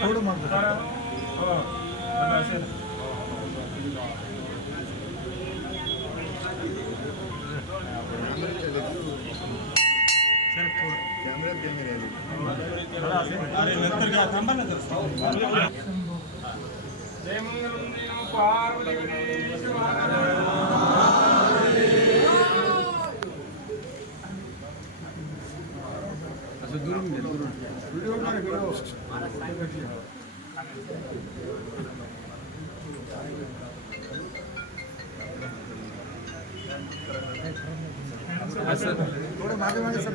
थोडं मग जय मंगलम जय नमः पार्वती असं दुरून घे थोडं मागे मागे सर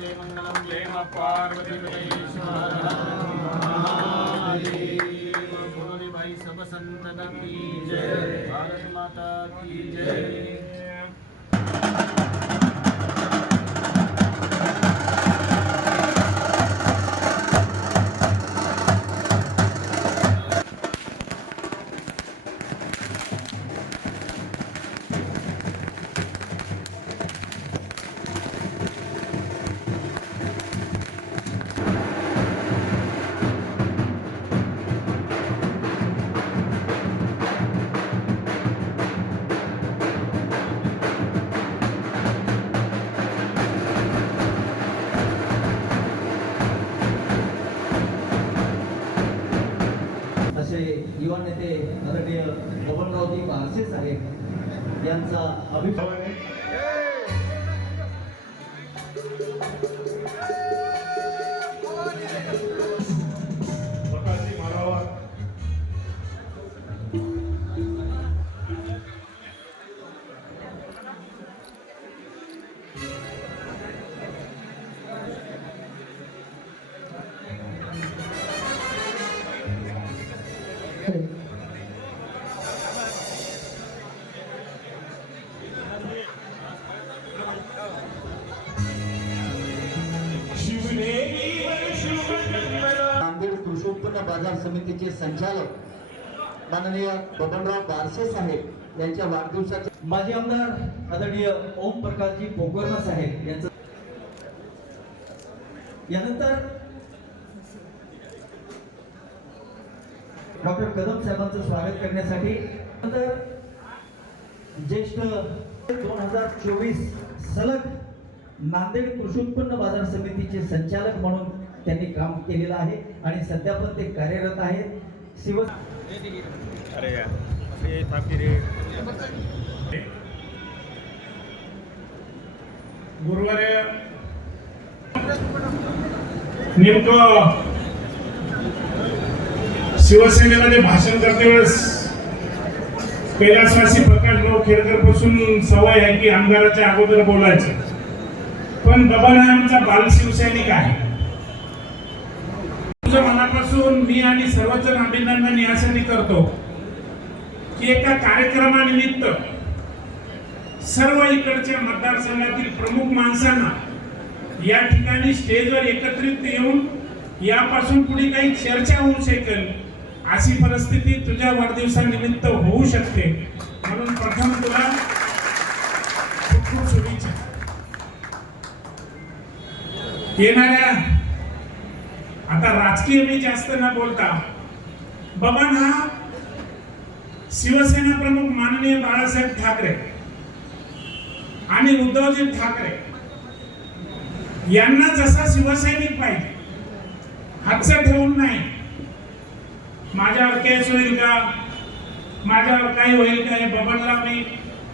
जय नमः पार्वती भाई सब संत की जय बाजार समितीचे संचालक माननीय बबनराव बारसे साहेब यांच्या वाढदिवसाचे माजी आमदार आदरणीय ओम प्रकाशजी पोकर्णा साहेब यांचं यानंतर डॉक्टर कदम साहेबांचं स्वागत करण्यासाठी नंतर ज्येष्ठ दोन हजार चोवीस सलग नांदेड कृषी उत्पन्न बाजार समितीचे संचालक म्हणून त्यांनी काम केलेलं आहे आणि सध्या पण ते कार्यरत आहेत शिव अरे गुरुवारी. नेमकं शिवसेनेमध्ये भाषण करते वेळेस कैलासवासी प्रकाशराव खेडकरपासून सवय आहे की आमदाराच्या अगोदर बोलायचे. पण हा आमचा बालशिवसैनिक आहे. तुमच्या मनापासून मी आणि सर्वजण अभिनंदन यासाठी करतो की एका कार्यक्रमानिमित्त सर्व इकडच्या मतदारसंघातील प्रमुख माणसांना या ठिकाणी स्टेजवर एकत्रित येऊन यापासून पुढे काही चर्चा होऊ शकेल अशी परिस्थिती तुझ्या वाढदिवसानिमित्त होऊ शकते. म्हणून प्रथम तुला खूप खूप शुभेच्छा. येणाऱ्या आता राजकीय मी जास्त न बोलता बबन हा शिवसेना प्रमुख माननीय बाळासाहेब ठाकरे आणि उद्धवजी ठाकरे यांना जसा शिवसैनिक पाहिजे हातचं ठेवून नाही. माझ्यावर केस होईल का? माझ्यावर काही होईल का हे बबनला मी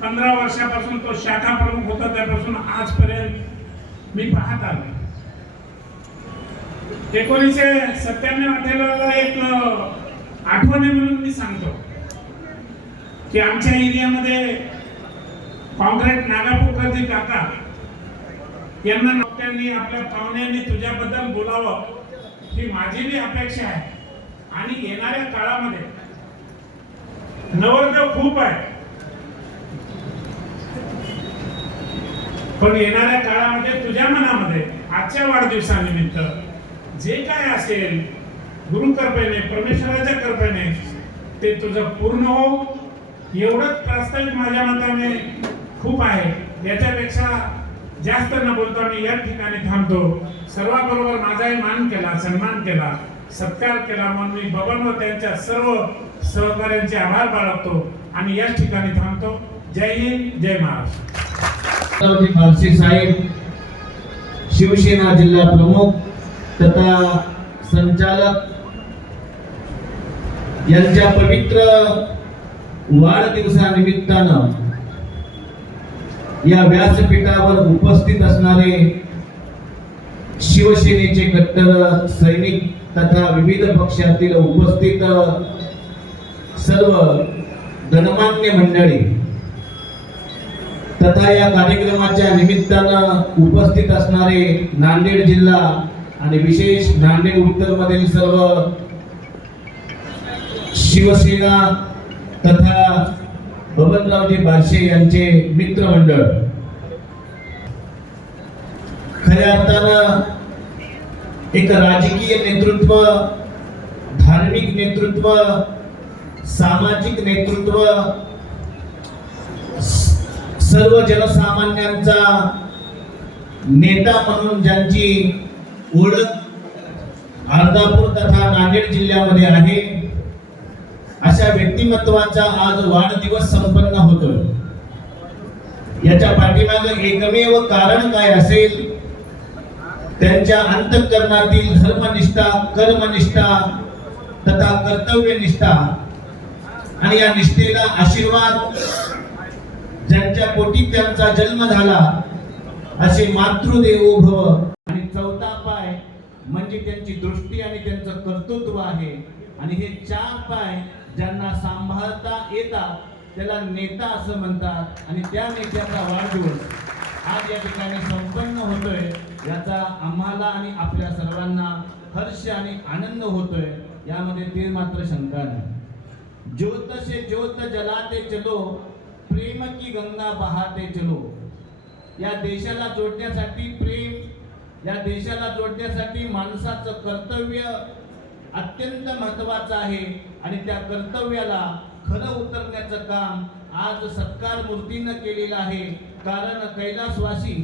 पंधरा वर्षापासून तो शाखा प्रमुख होता त्यापासून आजपर्यंत मी पाहत आलो एकोणीसशे सत्त्याण्णव अठ्ठ्याण्णवला एक आठवण आहे म्हणून मी सांगतो. की आमच्या एरियामध्ये कॉन्ग्रेट नागापूरकरजी काका यांना नोकऱ्यांनी आपल्या पाहुण्यांनी तुझ्याबद्दल बोलावं ही माझी बी अपेक्षा आहे. आणि येणाऱ्या काळामध्ये नवरदेव खूप आहे पण येणाऱ्या काळामध्ये तुझ्या मनामध्ये आजच्या वाढदिवसानिमित्त जे काय असेल गुरु कृपेने परमेश्वराच्या कृपेने ते तुझं पूर्ण हो एवढंच प्रास्ताविक माझ्या मताने खूप आहे. याच्यापेक्षा जास्त न बोलता मी या ठिकाणी थांबतो. सर्वाबरोबर माझाही मान केला सन्मान केला सत्कार केला म्हणून मी बबन व त्यांच्या सर्व सहकार्यांचे आभार बाळगतो आणि याच ठिकाणी थांबतो. जय हिंद जय महाराष्ट्र. फारसी साहेब शिवसेना जिल्हा प्रमुख तथा संचालक यांच्या पवित्र वाढदिवसानिमित्तानं या व्यासपीठावर उपस्थित असणारे शिवसेनेचे कट्टर सैनिक तथा विविध पक्षातील उपस्थित सर्व गणमान्य मंडळी तथा या कार्यक्रमाच्या निमित्तानं उपस्थित असणारे नांदेड जिल्हा आणि विशेष नांदेड उत्तर मधील सर्व शिवसेना तथा बबनरावजी बारशे यांचे मित्रमंडळ. खऱ्या अर्थानं एक राजकीय नेतृत्व धार्मिक नेतृत्व सामाजिक नेतृत्व सर्व जनसामान्यांचा नेता म्हणून ज्यांची ओळख अर्धापूर तथा नांदेड जिल्ह्यामध्ये आहे. अशा व्यक्तिमत्वाचा आज वाढदिवस संपन्न होतो याच्या पाठीमाग एकमेव कारण काय असेल? त्यांच्या अंतकरणातील धर्मनिष्ठा कर्मनिष्ठा तथा कर्तव्यनिष्ठा आणि या निष्ठेला आशीर्वाद ज्यांच्या पोटी त्यांचा जन्म झाला असे मातृदेवो भव म्हणजे त्यांची दृष्टी आणि त्यांचं कर्तृत्व आहे. आणि हे चार पाय ज्यांना सांभाळता येतात त्याला नेता असं म्हणतात. आणि त्या नेत्याचा वाढदिवस आज या ठिकाणी संपन्न होतोय. याचा आम्हाला आणि आपल्या सर्वांना हर्ष आणि आनंद होतोय. यामध्ये ते मात्र शंका नाही. ज्योत से ज्योत जलाते चलो प्रेम की गंगा बहाते चलो. या देशाला जोडण्यासाठी प्रेम या देशाला जोडण्यासाठी माणसाचं कर्तव्य अत्यंत महत्त्वाचं आहे. आणि त्या कर्तव्याला खरं उतरण्याचं काम आज सत्कार मूर्तीनं केलेलं आहे. कारण कैलासवासी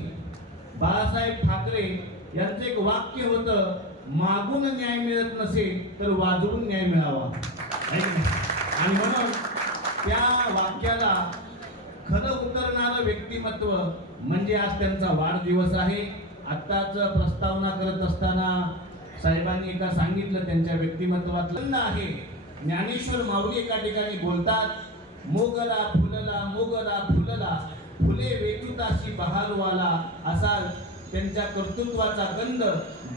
बाळासाहेब ठाकरे यांचं एक वाक्य होतं मागून न्याय मिळत नसेल तर वाजवून न्याय मिळावा. आणि म्हणून त्या वाक्याला खरं उतरणारं व्यक्तिमत्व म्हणजे आज त्यांचा वाढदिवस आहे. आत्ताच प्रस्तावना करत असताना साहेबांनी एका सांगितलं त्यांच्या व्यक्तिमत्वातलं आहे. ज्ञानेश्वर माऊली एका ठिकाणी बोलतात मोगला फुलला मोगला फुलला फुले वेतुदाशी बहालू आला असा त्यांच्या कर्तृत्वाचा गंध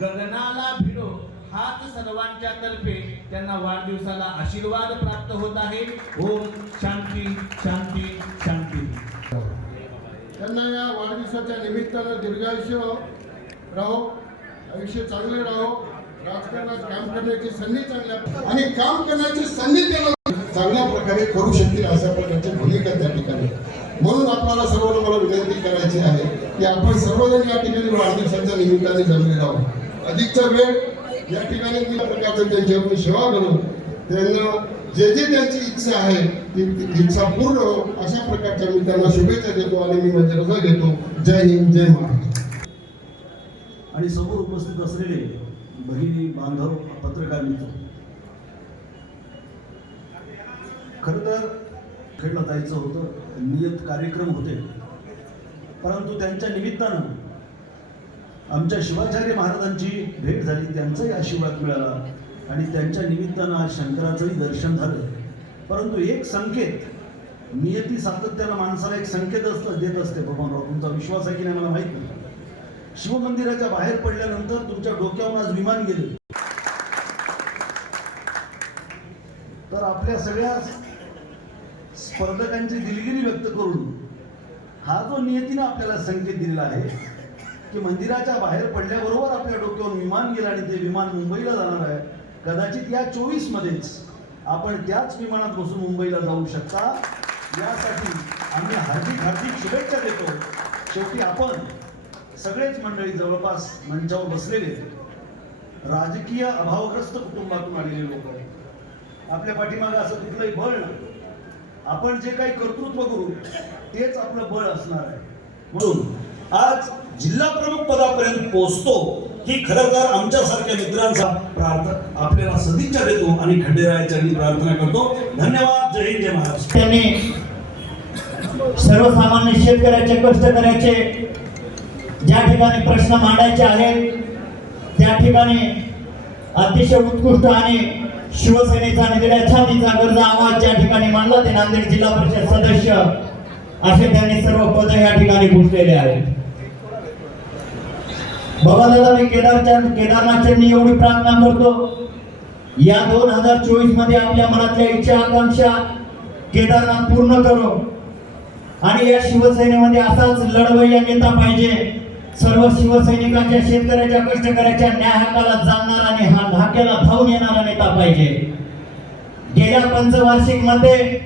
गगनाला भिडो. हाच सर्वांच्या तर्फे त्यांना वाढदिवसाला आशीर्वाद प्राप्त होत आहे. ओम शांती शांती शांती. त्यांना या वाढदिवसाच्या निमित्तानं दीर्घायुष्य राहो. आयुष्य चांगले राहो. राजकारणात काम करण्याची संधी चांगल्या आणि काम करण्याची संधी त्याला चांगल्या प्रकारे करू शकतील अशा प्रकारची भूमिका त्या ठिकाणी म्हणून आपल्याला सर्वांना मला विनंती करायची आहे की आपण सर्वजण या ठिकाणी वाढदिवसाच्या निमित्ताने जमले राहू अधिकचा वेळ या ठिकाणी मी प्रकारचं त्यांची आपण सेवा करू त्यांना जे जे त्यांची इच्छा आहे ती ती इच्छा पूर्ण हो अशा प्रकारच्या मी त्यांना शुभेच्छा देतो आणि मी माझ्या रजा घेतो. जय हिंद जय महाराष्ट्र. आणि समोर उपस्थित असलेले भगिनी बांधव पत्रकार मित्र. खरं तर खेळलं जायचं होतं. नियत कार्यक्रम होते. परंतु त्यांच्या निमित्तानं आमच्या शिवाचार्य महाराजांची भेट झाली त्यांचाही आशीर्वाद मिळाला आणि त्यांच्या निमित्तानं आज शंकराचंही दर्शन झालं. परंतु एक संकेत नियती सातत्यानं माणसाला एक संकेत असतं देत असते. भगवानराव तुमचा विश्वास आहे की नाही मला माहीत नाही. शिवमंदिराच्या बाहेर पडल्यानंतर तुमच्या डोक्यावर आज विमान गेले. तर आपल्या सगळ्या स्पर्धकांची दिलगिरी व्यक्त करून हा जो नियतीनं आपल्याला संकेत दिलेला आहे की मंदिराच्या बाहेर पडल्याबरोबर आपल्या डोक्यावर विमान गेलं आणि ते विमान मुंबईला जाणार आहे कदाचित या चोवीस मध्येच आपण त्याच विमानात बसून मुंबईला जाऊ शकता. यासाठी आम्ही हार्दिक हार्दिक शुभेच्छा देतो. शेवटी आपण सगळेच मंडळी जवळपास मंचावर बसलेले राजकीय अभावग्रस्त कुटुंबातून आलेले लोक आहेत. आपल्या पाठीमागं असं कुठलंही बळ नाही. आपण जे काही कर्तृत्व करू तेच आपलं बळ असणार आहे. म्हणून आज जिल्हा प्रमुख पदापर्यंत पोहोचतो ही खरं तर आमच्यासारख्या मित्रांचा प्रार्थना आपल्याला सदिच्छा देतो आणि खंडेरायाच्या प्रार्थना करतो. धन्यवाद. जय हिंद जय महाराष्ट्र. त्यांनी सर्वसामान्य शेतकऱ्याचे कष्ट करायचे ज्या ठिकाणी प्रश्न मांडायचे आहेत त्या ठिकाणी अतिशय उत्कृष्ट आणि शिवसेनेचा निधड्या छातीचा गरजा आवाज ज्या ठिकाणी मांडला ते नांदेड जिल्हा परिषद सदस्य असे त्यांनी सर्व पद या ठिकाणी घुसलेले आहेत. बाबा दादा मी केदारच्या केदारनाथच्यांनी एवढी प्रार्थना करतो. या दोन हजार चोवीसमध्ये आपल्या मनातल्या इच्छा आकांक्षा केदारनाथ पूर्ण करो. आणि या शिवसेनेमध्ये असाच लढवय्या नेता पाहिजे. सर्व शिवसैनिकांच्या शेतकऱ्याच्या कष्टकऱ्याच्या न्याय हक्काला जाणणारा आणि हा धाक्याला धावून येणारा नेता पाहिजे. गेल्या पंचवार्षिकमध्ये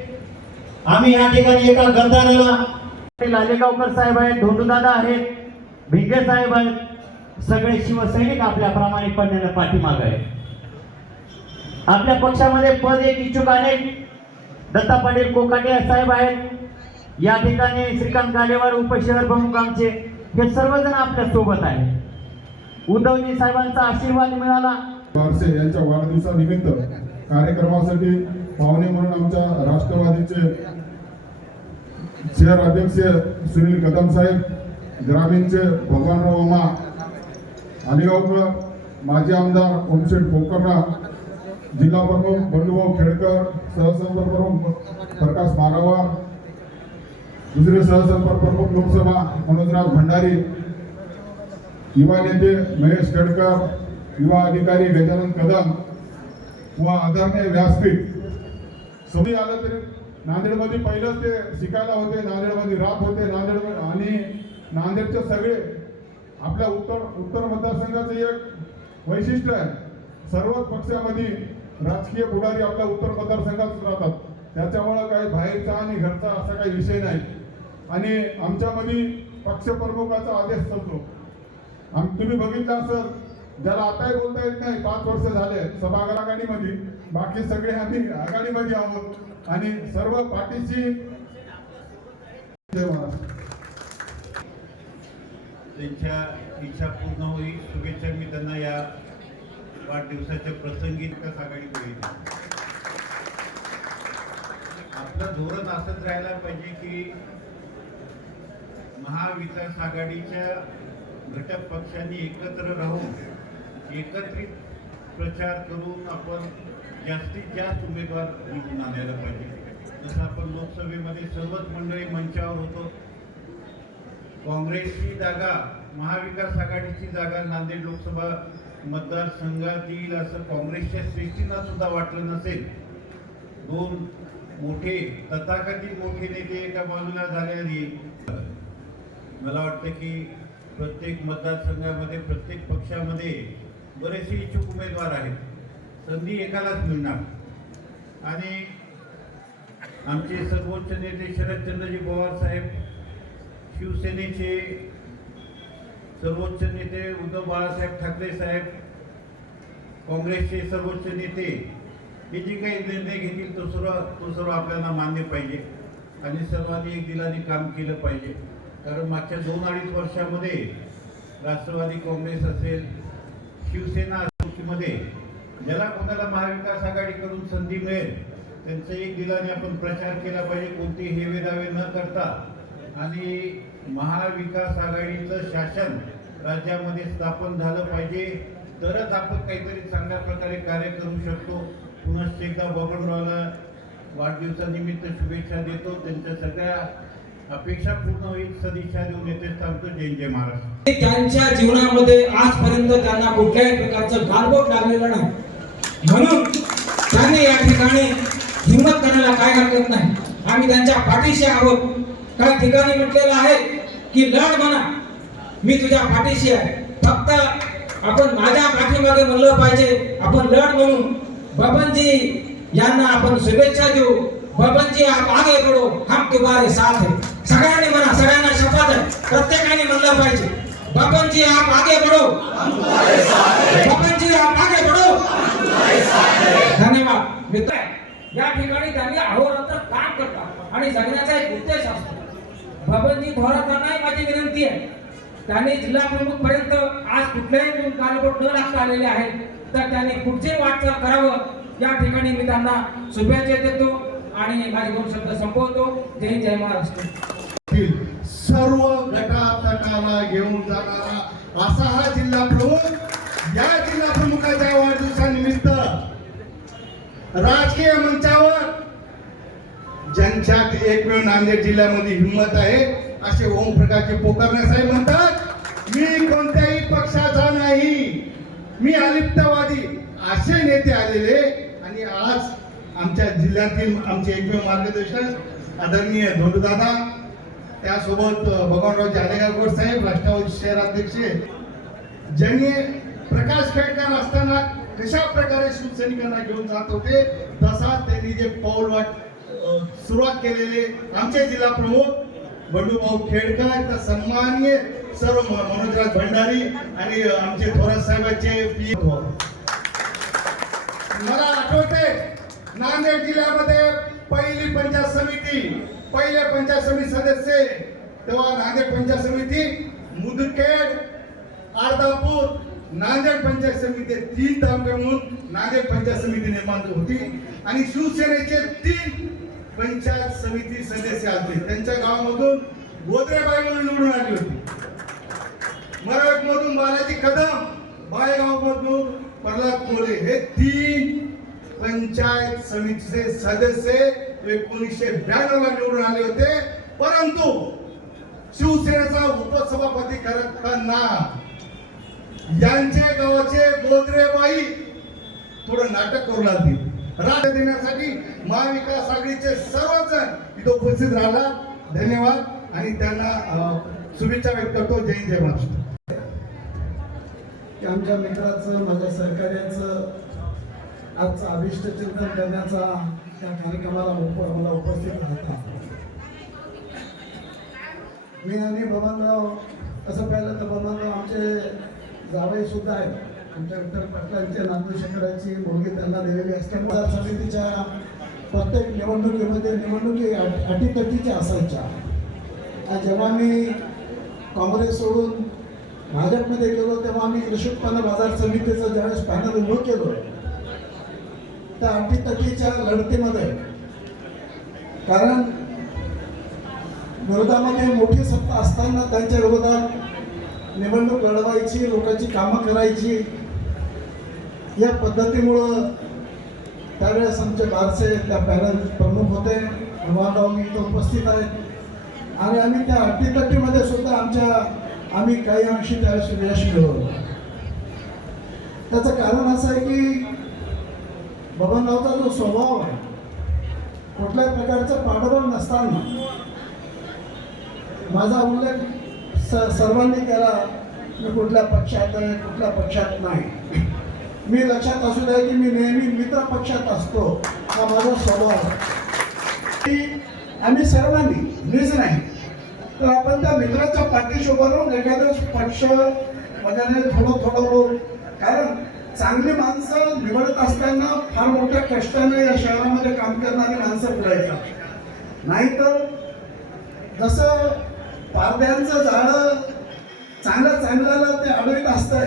आम्ही या ठिकाणी एका गद्दाराला लालेगावकर साहेब आहेत धोंडूदादा आहेत भिंगे साहेब आहेत सगळे शिवसैनिक आपल्या प्रामाणिकपणे पाठीमाग आहेत. आपल्या पक्षामध्ये पद एक इच्छुक आहे. दत्ता पाटील कोकाटे साहेब आहेत. या ठिकाणी श्रीकांत गालेवार उपशहर प्रमुख आमचे. हे सर्वजण आपल्यासोबत आहे उद्धवजी साहेबांचा आशीर्वाद मिळाला. बारसे यांच्या वाढदिवसानिमित्त कार्यक्रमासाठी पाहुणे म्हणून आमच्या राष्ट्रवादीचे शहर अध्यक्ष सुनील कदम साहेब ग्रामीणचे भगवानराव उमा अलिगावकर माजी आमदार ओमशेठ पोकर्णा जिल्हा प्रमुख बंडूभाऊ खेडकर सहसंपर्क प्रमुख प्रकाश मारावा दुसरे सहसंपर्क प्रमुख लोकसभा मनोजराव भंडारी युवा नेते महेश गडकर युवा अधिकारी गजानन कदम व आदरणीय व्यासपीठ. सगळी आलं तरी नांदेडमध्ये पहिलंच ते शिकायला होते नांदेडमध्ये राप होते नांदेड आणि नांदेडचे सगळे आपल्या उत्तर उत्तर मतदारसंघाचं एक वैशिष्ट्य आहे. सर्वच पक्षामध्ये राजकीय पुढारी आपल्या उत्तर मतदारसंघातच राहतात. त्याच्यामुळं काही बाहेरचा आणि घरचा असा काही विषय नाही. आणि आमच्यामध्ये पक्षप्रमुखाचा आदेश चालतो आम तुम्ही बघितलं असं ज्याला आताही बोलता येत नाही पाच वर्ष झाले सभागृह आघाडीमध्ये बाकी सगळे आम्ही आघाडीमध्ये आहोत. आणि सर्व पाठीशी त्यांच्या इच्छा पूर्ण होईल. शुभेच्छा मी त्यांना या वाढदिवसाच्या प्रसंगी विकास आघाडीकडे आपलं धोरण असंच राहायला पाहिजे की महाविकास आघाडीच्या घटक पक्षांनी एकत्र राहून एकत्रित प्रचार करून आपण जास्तीत जास्त उमेदवार निवडून आणायला पाहिजे. जसं आपण लोकसभेमध्ये सर्वच मंडळी मंचावर होतो. काँग्रेसची जागा महाविकास आघाडीची जागा नांदेड लोकसभा मतदारसंघात येईल असं काँग्रेसच्या श्रेष्ठींना सुद्धा वाटलं नसेल. दोन मोठे तथाकथित मोठे नेते एका बाजूला झाल्याने मला वाटतं की प्रत्येक मतदारसंघामध्ये प्रत्येक पक्षामध्ये बरेचसे इच्छुक उमेदवार आहेत. संधी एकालाच मिळणार. आणि आमचे सर्वोच्च नेते शरदचंद्रजी पवार साहेब शिवसेनेचे सर्वोच्च नेते उद्धव बाळासाहेब ठाकरे साहेब काँग्रेसचे सर्वोच्च नेते हे जे काही निर्णय घेतील तो सर्व तो सर्व आपल्याला मान्य पाहिजे. आणि सर्वांनी एक दिलाने काम केलं पाहिजे. कारण मागच्या दोन अडीच वर्षामध्ये राष्ट्रवादी काँग्रेस असेल शिवसेना मध्ये ज्याला कोणाला महाविकास आघाडीकडून संधी मिळेल त्यांचं एक दिलाने आपण प्रचार केला पाहिजे कोणते हेवे दावे न करता. आणि महाविकास आघाडीचं शासन राज्यामध्ये स्थापन झालं पाहिजे. तरच आपण काहीतरी चांगल्या प्रकारे कार्य करू शकतो. पुनश्च एकदा बबनरावला वाढदिवसानिमित्त शुभेच्छा देतो. त्यांच्या सगळ्या अपेक्षा पूर्ण होईल सदिच्छा देऊन येते सांगतो जय जय महाराष्ट्र. त्यांच्या जीवनामध्ये आजपर्यंत त्यांना कुठल्याही प्रकारचं गालबोट लागलेलं नाही. म्हणून त्यांनी या ठिकाणी हिंमत करायला काय हरकत नाही. आम्ही त्यांच्या पाठीशी आहोत. काही ठिकाणी म्हटलेलं आहे की लढ म्हणा. मी तुझ्या पाठीशी आहे. फक्त आपण माझ्या पाठीमागे म्हणलं पाहिजे. आपण लढ म्हणून. बबनजी यांना आपण शुभेच्छा देऊ. बबनजी आप आगे बढो हम तुम्हारे साथ है. सगळ्यांनी म्हणा सगळ्यांना शपथ आहे प्रत्येकाने म्हणलं पाहिजे. बबनजी आप आगे बढो बबनजी आप आगे बढो धन्यवाद. मित्र या ठिकाणी त्यांनी अहोरात्र काम करतात. आणि जगण्याचा एक उद्देश असतो. बबनजी थोरातांनाही माझी विनंती आहे. त्यांनी जिल्हा प्रमुख पर्यंत आज कुठल्याही दोन कालबोट न लागता आलेले आहेत. तर त्यांनी कुठचे वाटचाल करावं. या ठिकाणी मी त्यांना शुभेच्छा देतो. आणि माझे दोन शब्द संपवतो. जय जय महाराष्ट्र. सर्व गटातटाला घेऊन जाणारा असा हा जिल्हा प्रमुख या जिल्हा प्रमुखाच्या वाढदिवसानिमित्त राजकीय मंचावर ज्यांच्यात एकमेव नांदेड जिल्ह्यामध्ये हिंमत आहे असे ओमप्रकाशचे पोकरणे साहेब म्हणतात मी कोणत्याही पक्षाचा नाही. मी अलिप्तवादी. असे नेते आलेले आणि आज आमच्या जिल्ह्यातील आमचे एकमेव मार्गदर्शक आदरणीय धोंडूदादा त्यासोबत भगवानराव जानेगावकर साहेब राष्ट्रवादी शहराध्यक्ष ज्यांनी प्रकाश खेडकर असताना कशा प्रकारे शिवसैनिकांना घेऊन जात होते तसा त्यांनी जे पाऊल वाट सुरुवात केलेले आमचे जिल्हा प्रमुख बंडूभाऊ खेडकर तर सन्माननीय सर्व मनोजराज भंडारी आणि आमचे थोरात साहेबांचे पी. मला आठवते नांदेड जिल्ह्यामध्ये पहिली पंचायत समिती पहिले पंचायत समिती सदस्य तेव्हा नांदेड पंचायत समिती मुदखेड अर्धापूर नांदेड पंचायत समिती तीन तालुके म्हणून नांदेड पंचायत समिती निर्माण होती. आणि शिवसेनेचे तीन पंचायत समिती सदस्य आले. त्यांच्या गावामधून गोदरेबाई म्हणून निवडून आली होती. मराठमधून बालाजी कदम बायगाव मधून प्रल्हाद मोरे. हे तीन पंचायत समितीचे सदस्य एकोणीसशे ब्याण्णव ला निवडून आले होते. परंतु शिवसेनेचा उपसभापती करताना यांचे गावाचे गोदरेबाई थोडं नाटक करू लागली. राज्य देण्यासाठी महाविकास आघाडीचे सर्वजण इथं उपस्थित राहिला. धन्यवाद. आणि त्यांना शुभेच्छा व्यक्त करतो. जय जय महाराष्ट्र. आमच्या मित्राचं माझ्या सहकार्याचं आजचं अभिष्ट चिंतन करण्याचा त्या कार्यक्रमाला उप मला उपस्थित राहता. मी आणि बबनराव असं पाहिलं तर बबनराव आमचे जावई सुद्धा आहेत. आमच्या विठ्ठल पाटलांच्या नांदू शंकराची मुलगी त्यांना दिलेली असल्यामुळे समितीच्या प्रत्येक निवडणुकीमध्ये निवडणुकी अटीतटीच्या असायच्या. आणि जेव्हा मी काँग्रेस सोडून भाजपमध्ये गेलो तेव्हा आम्ही कृषी उत्पन्न बाजार समितीचं ज्यावेळेस पॅनल उभं केलो त्या अटीतटीच्या लढतीमध्ये. कारण विरोधामध्ये मोठी सत्ता असताना त्यांच्या विरोधात निवडणूक लढवायची लोकांची कामं करायची. या पद्धतीमुळं त्यावेळेस आमचे बारसे त्या पॅनल प्रमुख होते. भगवानराव मी इथं उपस्थित आहेत. आणि आम्ही त्या अटीतटीमध्ये सुद्धा आमच्या आम्ही काही अंशी त्यावेळेस यश मिळवलं त्याचं कारण असं आहे की बबनरावचा जो स्वभाव आहे कुठल्याही प्रकारचं पाठबळ नसताना माझा उल्लेख स सर्वांनी केला मी कुठल्या पक्षात आहे कुठल्या पक्षात नाही. मी लक्षात असू द्या की मी नेहमी मित्र पक्षात असतो हा माझा स्वभाव आहे. की आम्ही सर्वांनी मीच नाही. तर आपण त्या मित्राच्या पाठीशी उभं राहून एखादा पक्ष वगैरे थोडं थोडं कारण चांगली माणसं निवडत असताना फार मोठ्या कष्टाने या शहरामध्ये काम करणारी माणसं पुढे नाहीतर जसं पारद्यांचं झाडं चांगलं चांगल्याला ते अडवित असतंय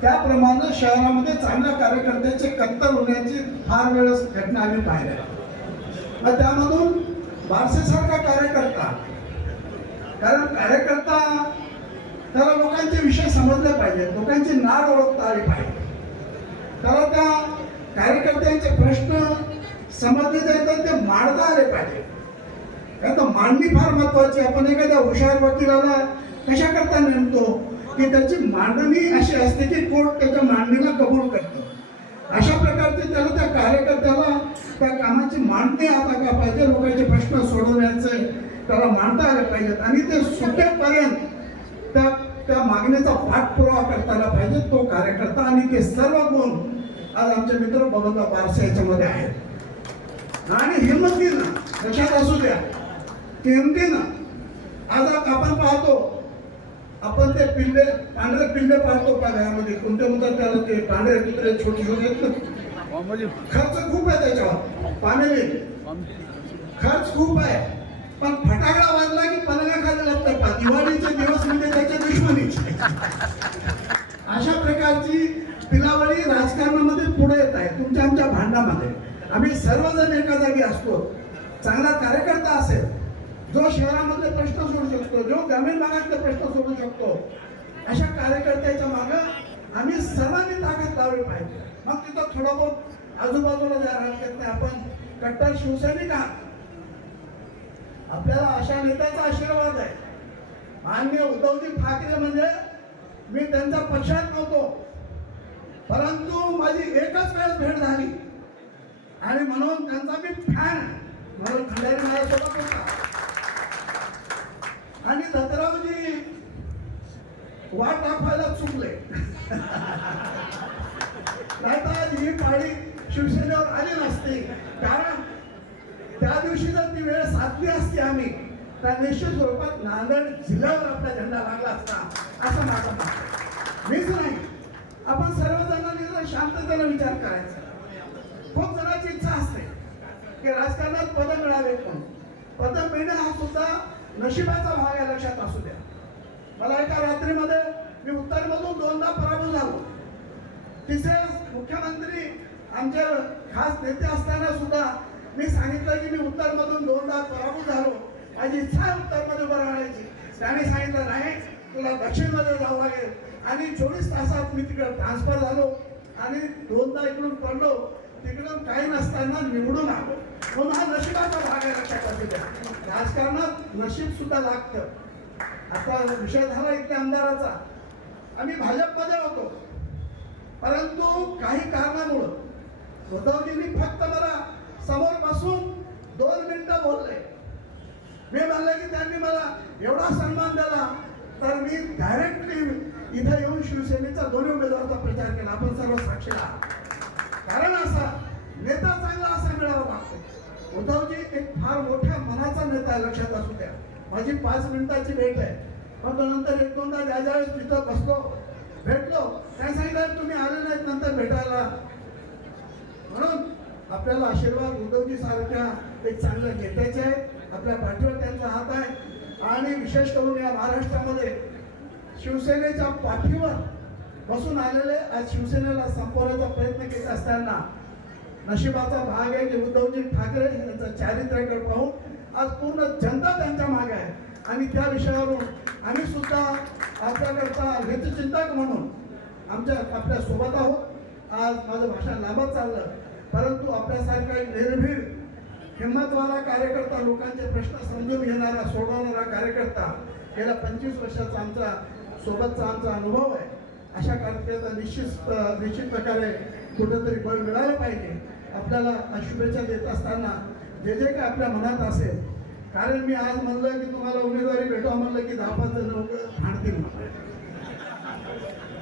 त्याप्रमाणे शहरामध्ये चांगल्या कार्यकर्त्याचे कत्तर होण्याची फार वेळेस घटना आम्ही पाहिल्या. मग त्यामधून बारसेसारखा कार्यकर्ता कारण कार्यकर्ता त्याला लोकांचे विषय समजले पाहिजेत लोकांची नाड ओळखता आली पाहिजे त्याला त्या कार्यकर्त्यांचे प्रश्न समजले जातात ते मांडता आले पाहिजे. तर मांडणी फार महत्वाची आपण एखाद्या हुशार वकिलाला कशा करता नेमतो? की त्याची मांडणी अशी असते की कोर्ट त्याच्या मांडणीला कबूल करतो. अशा प्रकारचे त्याला त्या कार्यकर्त्याला त्या कामाची मांडणी आता का पाहिजे. लोकांचे प्रश्न सोडवण्याचे त्याला मांडता आले पाहिजेत. आणि ते सुटेपर्यंत त्या त्या मागणीचा पाठपुरावा करता आला पाहिजे तो कार्यकर्ता आणि ते सर्व गुण आज आमचे मित्र बबनराव बारसे याच्यामध्ये आहेत. आणि हिंमतीनं लक्षात असू द्या की हिमतीनं आज आपण पाहतो आपण ते पिल्ले पांढरे पिल्ले पाहतो का घरामध्ये. कोणते म्हणतात त्याला ते पांढरे कुत्रे छोटे छोटे. खर्च खूप आहे त्याच्यावर. पाणी खर्च खूप आहे. पण फटाकडा वाजला की आम्ही सर्वजण एका जागी असतो. चांगला कार्यकर्ता असेल जो शहरामधले प्रश्न सोडू शकतो जो ग्रामीण भागातले प्रश्न सोडू शकतो अशा कार्यकर्त्याच्या मागं आम्ही सर्वांनी ताकद लावली पाहिजे. मग तिथं थोडं बहुत आजूबाजूला जायला हरकत नाही आपण कट्टर शिवसैनिक आहात. आपल्याला अशा नेत्याचा आशीर्वाद आहे. मान्य उद्धवजी ठाकरे म्हणजे मी त्यांच्या पक्षात नव्हतो. परंतु माझी एकच वेळेस भेट झाली. आणि म्हणून त्यांचा मी फॅन. म्हणून खंडारी माझ्यासोबत होता. आणि दत्तरावजी वाट दाखवायला चुकले. नाहीतर आज ही पाळी शिवसेनेवर आली नसती. कारण त्या दिवशी जर ती वेळ साधली असती आम्ही तर निश्चित स्वरूपात नांदेड जिल्ह्यावर आपला झेंडा लागला असता असं माझं मीच नाही. आपण सर्वजणांनी जर शांततेने विचार करायचा खूप जणांची इच्छा असते की राजकारणात पद मिळावेत म्हणून. पद मिळणं हा सुद्धा नशिबाचा भाग आहे लक्षात असू द्या. मला एका रात्रीमध्ये मी उत्तरमधून दोनदा पराभूत झालो. तिसरे मुख्यमंत्री आमचे खास नेते असताना सुद्धा मी सांगितलं की मी उत्तरमधून दोनदा पराभूत झालो. माझी इच्छा उत्तरमध्ये उभं राहण्याची. त्याने सांगितलं नाही तुला दक्षिणमध्ये जावं लागेल. आणि चोवीस तासात मी तिकडे ट्रान्सफर झालो आणि दोनदा इकडून पडलो. तिकडं काही नसताना निवडून आलो. म्हणून हा नशिबाचा भाग आहे लक्षात असू द्या राजकारणात नशीब सुद्धा लागतं. आता विषय झाला इथल्या आमदाराचा. आम्ही भाजपमध्ये होतो. परंतु काही कारणामुळं उद्धवजींनी फक्त मला समोर बसून दोन मिनटं बोलले. मी म्हणलं की त्यांनी मला एवढा सन्मान दिला तर मी डायरेक्टली इथं येऊन शिवसेनेचा दोन्ही उमेदवाराचा प्रचार केला. आपण सर्व साक्षीला आहात. कारण असा नेता चांगला असा मिळावा लागतो उद्धवजी एक फार मोठ्या मनाचा नेता आहे लक्षात असू द्या. माझी पाच मिनिटाची भेट आहे. मग तो नंतर एक दोनदा ज्या ज्या वेळेस तिथं बसलो भेटलो त्या सांगितलं तुम्ही आले नाहीत नंतर भेटायला. म्हणून आपल्याला आशीर्वाद उद्धवजी सारख्या एक चांगल्या नेत्याचे आहे आपल्या पाठीवर त्यांचा हात आहे. आणि विशेष करून या महाराष्ट्रामध्ये शिवसेनेच्या पाठीवर बसून आलेले आज शिवसेनेला संपवण्याचा प्रयत्न केला असताना नशिबाचा भाग आहे की उद्धवजी ठाकरे यांचा चारित्र्याकडे पाहून आज पूर्ण जनता त्यांच्या मागे आहे. आणि त्या विषयावरून आम्ही सुद्धा आपल्याकरता हितचिंतक म्हणून आमच्या आपल्यासोबत आहोत. आज माझं भाषण लांबत चाललं परंतु आपल्यासारखा निर्भीड हिंमतवाला कार्यकर्ता लोकांचे प्रश्न समजून घेणारा सोडवणारा कार्यकर्ता गेल्या पंचवीस वर्षाचा आमचा सोबतचा आमचा अनुभव आहे. अशा कार्यक्रमाचा निश्चित निश्चित प्रकारे कुठंतरी बळ मिळालं पाहिजे. आपल्याला शुभेच्छा देत असताना जे जे काही आपल्या मनात असेल कारण मी आज म्हणलं की तुम्हाला उमेदवारी भेटवा म्हणलं की दहा पाच जण लोक भांडतील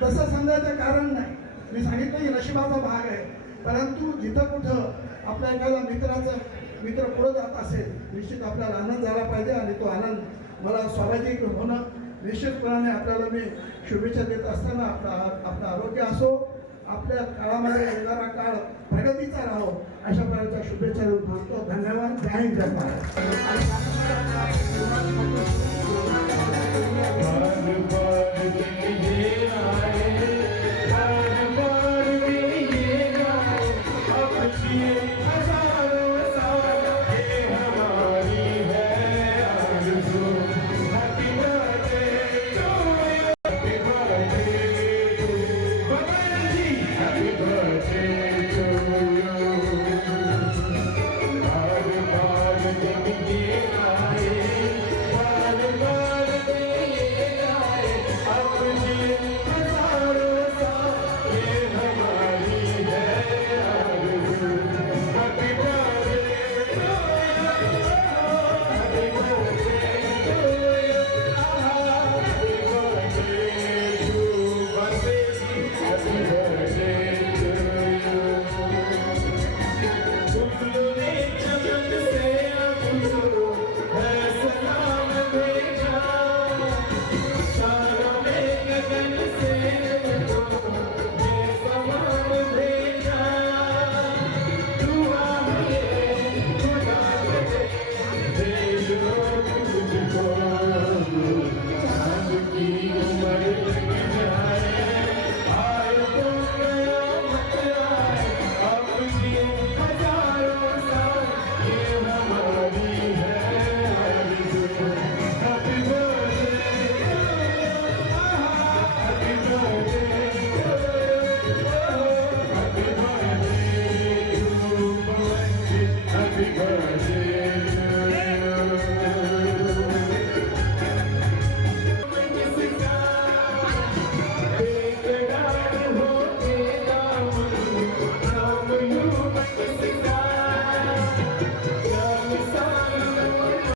तसं समजायचं कारण नाही. मी सांगितलं की नशिबाचा भाग आहे. परंतु जिथं कुठं आपल्या एखाद्या मित्राचं मित्र पुढं जात असेल निश्चित आपल्याला आनंद झाला पाहिजे आणि तो आनंद मला स्वाभाविक होणं निश्चितपणाने आपल्याला मी शुभेच्छा देत असताना आपला आपलं आरोग्य असो आपल्या काळामध्ये येणारा काळ प्रगतीचा राहो अशा प्रकारच्या शुभेच्छा देऊन थांबतो. धन्यवाद. जय हिंद जय महाराज